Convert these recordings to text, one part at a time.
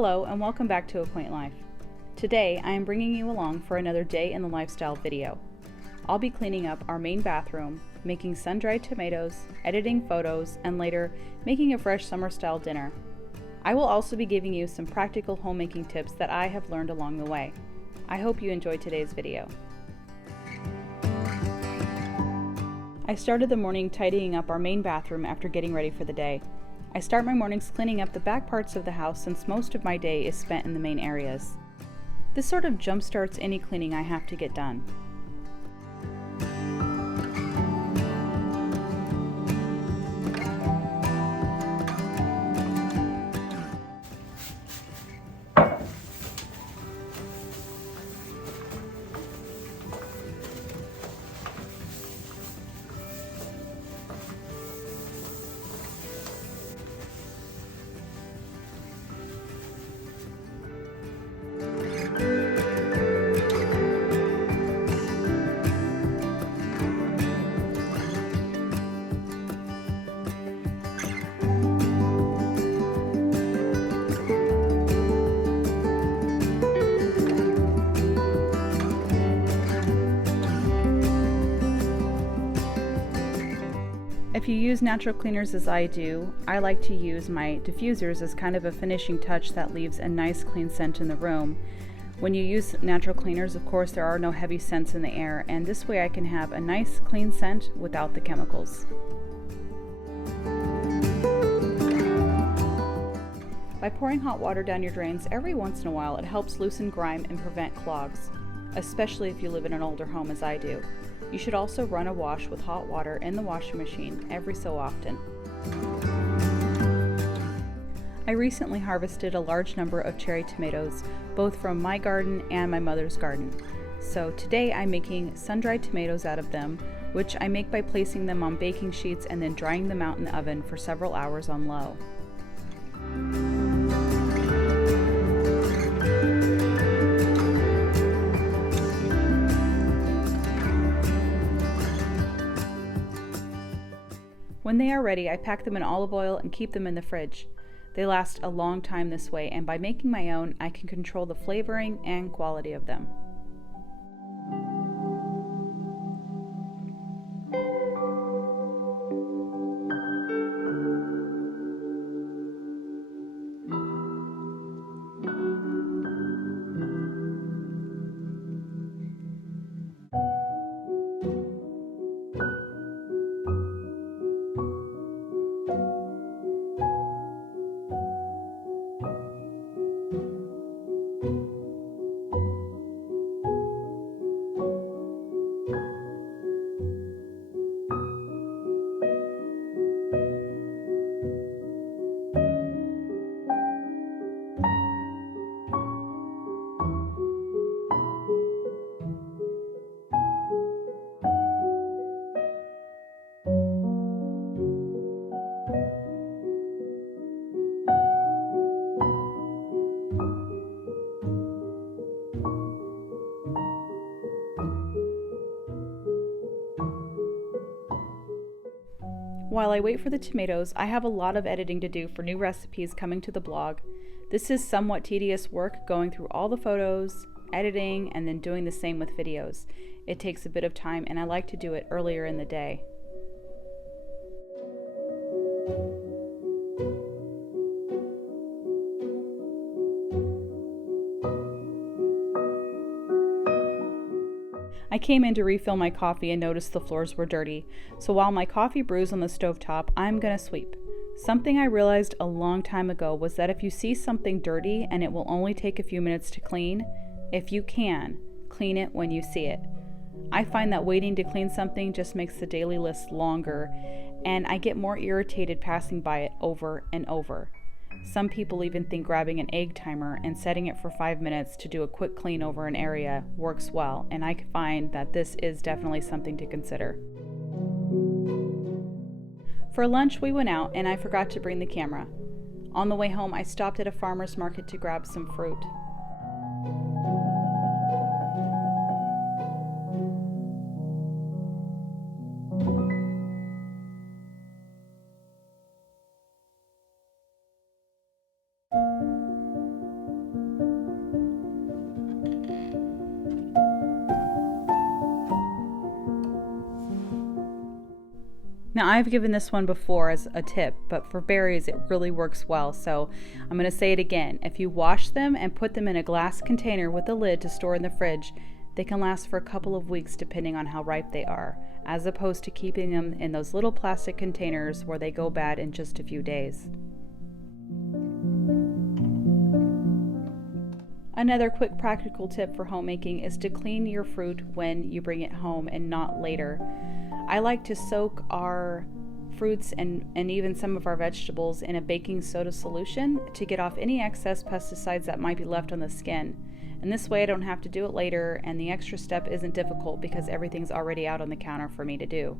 Hello and welcome back to A Quaint Life. Today I am bringing you along for another day in the lifestyle video. I'll be cleaning up our main bathroom, making sun-dried tomatoes, editing photos, and later making a fresh summer-style dinner. I will also be giving you some practical homemaking tips that I have learned along the way. I hope you enjoy today's video. I started the morning tidying up our main bathroom after getting ready for the day. I start my mornings cleaning up the back parts of the house since most of my day is spent in the main areas. This sort of jump-starts any cleaning I have to get done. If you use natural cleaners as I do, I like to use my diffusers as kind of a finishing touch that leaves a nice clean scent in the room. When you use natural cleaners, of course, there are no heavy scents in the air, and this way I can have a nice clean scent without the chemicals. By pouring hot water down your drains every once in a while, it helps loosen grime and prevent clogs, especially if you live in an older home as I do. You should also run a wash with hot water in the washing machine every so often. I recently harvested a large number of cherry tomatoes, both from my garden and my mother's garden. So today I'm making sun-dried tomatoes out of them, which I make by placing them on baking sheets and then drying them out in the oven for several hours on low. When they are ready, I pack them in olive oil and keep them in the fridge. They last a long time this way, and by making my own, I can control the flavoring and quality of them. While I wait for the tomatoes, I have a lot of editing to do for new recipes coming to the blog. This is somewhat tedious work, going through all the photos, editing, and then doing the same with videos. It takes a bit of time, and I like to do it earlier in the day. I came in to refill my coffee and noticed the floors were dirty, so while my coffee brews on the stovetop, I'm gonna sweep. Something I realized a long time ago was that if you see something dirty and it will only take a few minutes to clean, if you can, clean it when you see it. I find that waiting to clean something just makes the daily list longer, and I get more irritated passing by it over and over. Some people even think grabbing an egg timer and setting it for 5 minutes to do a quick clean over an area works well, and I find that this is definitely something to consider. For lunch we went out and I forgot to bring the camera. On the way home I stopped at a farmer's market to grab some fruit. Now, I've given this one before as a tip, but for berries, it really works well. So I'm going to say it again. If you wash them and put them in a glass container with a lid to store in the fridge, they can last for a couple of weeks depending on how ripe they are, as opposed to keeping them in those little plastic containers where they go bad in just a few days. Another quick practical tip for homemaking is to clean your fruit when you bring it home and not later. I like to soak our fruits and even some of our vegetables in a baking soda solution to get off any excess pesticides that might be left on the skin. And this way I don't have to do it later, and the extra step isn't difficult because everything's already out on the counter for me to do.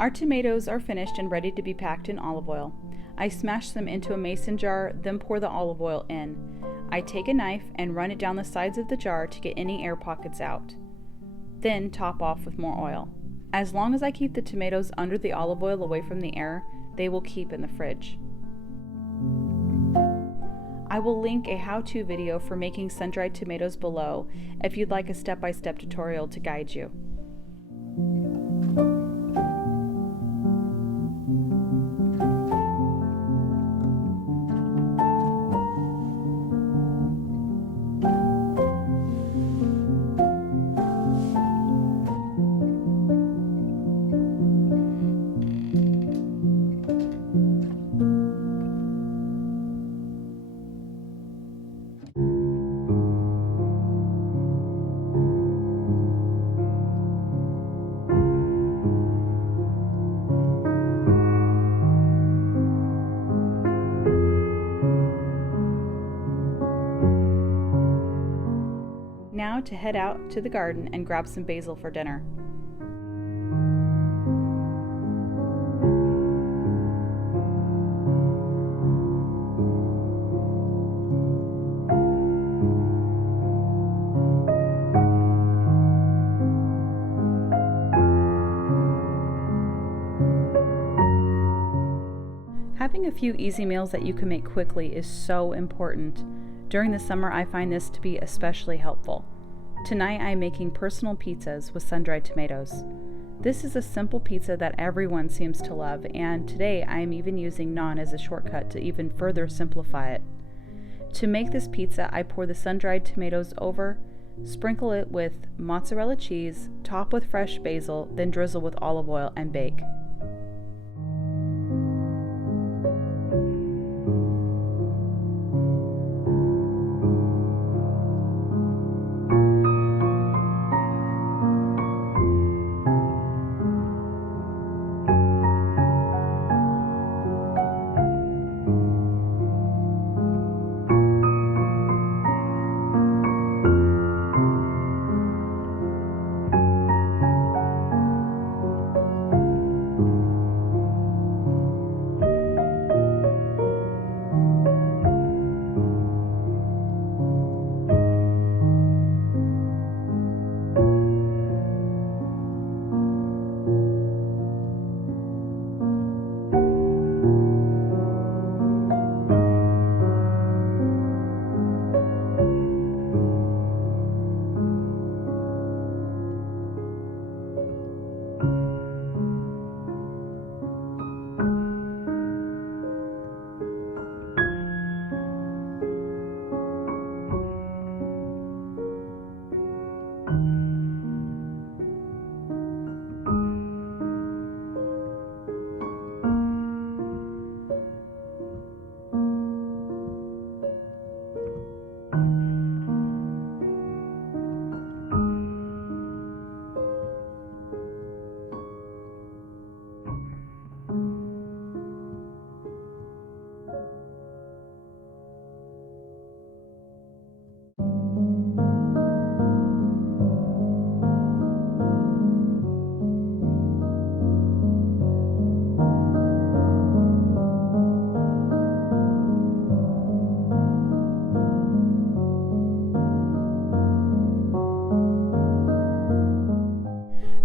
Our tomatoes are finished and ready to be packed in olive oil. I smash them into a mason jar, then pour the olive oil in. I take a knife and run it down the sides of the jar to get any air pockets out. Then top off with more oil. As long as I keep the tomatoes under the olive oil away from the air, they will keep in the fridge. I will link a how-to video for making sun-dried tomatoes below if you'd like a step-by-step tutorial to guide you. Now to head out to the garden and grab some basil for dinner. Having a few easy meals that you can make quickly is so important. During the summer, I find this to be especially helpful. Tonight, I'm making personal pizzas with sun-dried tomatoes. This is a simple pizza that everyone seems to love, and today I am even using naan as a shortcut to even further simplify it. To make this pizza, I pour the sun-dried tomatoes over, sprinkle it with mozzarella cheese, top with fresh basil, then drizzle with olive oil and bake.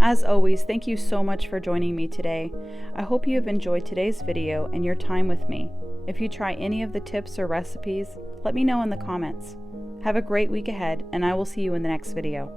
As always, thank you so much for joining me today. I hope you have enjoyed today's video and your time with me. If you try any of the tips or recipes, let me know in the comments. Have a great week ahead, and I will see you in the next video.